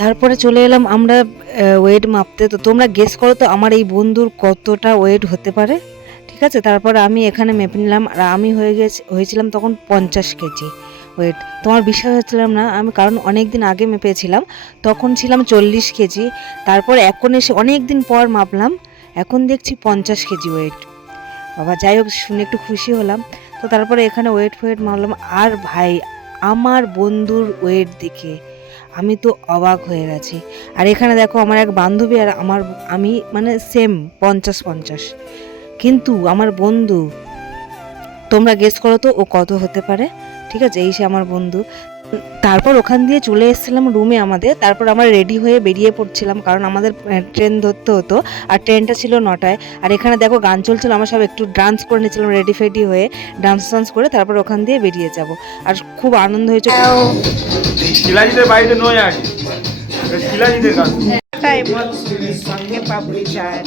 তারপরে চলে এলাম আমরা ওয়েট মাপতে। তো তোমরা গেস করো তো আমার এই বন্ধুর কতটা ওয়েট হতে পারে। ঠিক আছে, তারপর আমি এখানে মেপে নিলাম, আর আমি হয়েছিলাম তখন 50 কেজি ওয়েট। তোমার বিশ্বাস হচ্ছিলাম না, আমি কারণ অনেক দিন আগে মেপেছিলাম, তখন ছিলাম 40 কেজি। তারপর এখন এসে অনেক দিন পর মাপলাম, এখন দেখছি 50 কেজি ওয়েট। বাবা, যাই হোক, শুনে একটু খুশি হলাম। তো তারপরে এখানে ওয়েট মারলাম, আর ভাই আমার বন্ধুর ওয়েট দেখে আমি তো অবাক হয়ে গেছি। আর এখানে দেখো আমার এক বান্ধবী আর আমি মানে সেম 50-50, কিন্তু আমার বন্ধু, তোমরা গেস করো তো ও কত হতে পারে। ঠিক আছে, এই সে আমার বন্ধু। তারপর ওখান দিয়ে চলে এসেছিলাম রুমে আমাদের। তারপর আমরা রেডি হয়ে বেরিয়ে পড়ছিলাম, কারণ আমাদের ট্রেন ধরতে হতো, আর ট্রেনটা ছিল 9টায়। আর এখানে দেখো গান চলছিল, আমরা সব একটু ডান্স করে নিয়েছিলাম রেডি ফেডি হয়ে, ডান্স করে তারপর ওখান দিয়ে বেরিয়ে যাব। আর খুব আনন্দ হয়েছে। শিলাজিতের বাড়িতে নয় আগে শিলাজিতের কাছে টাইম সঙ্গে পাপড়ি চাট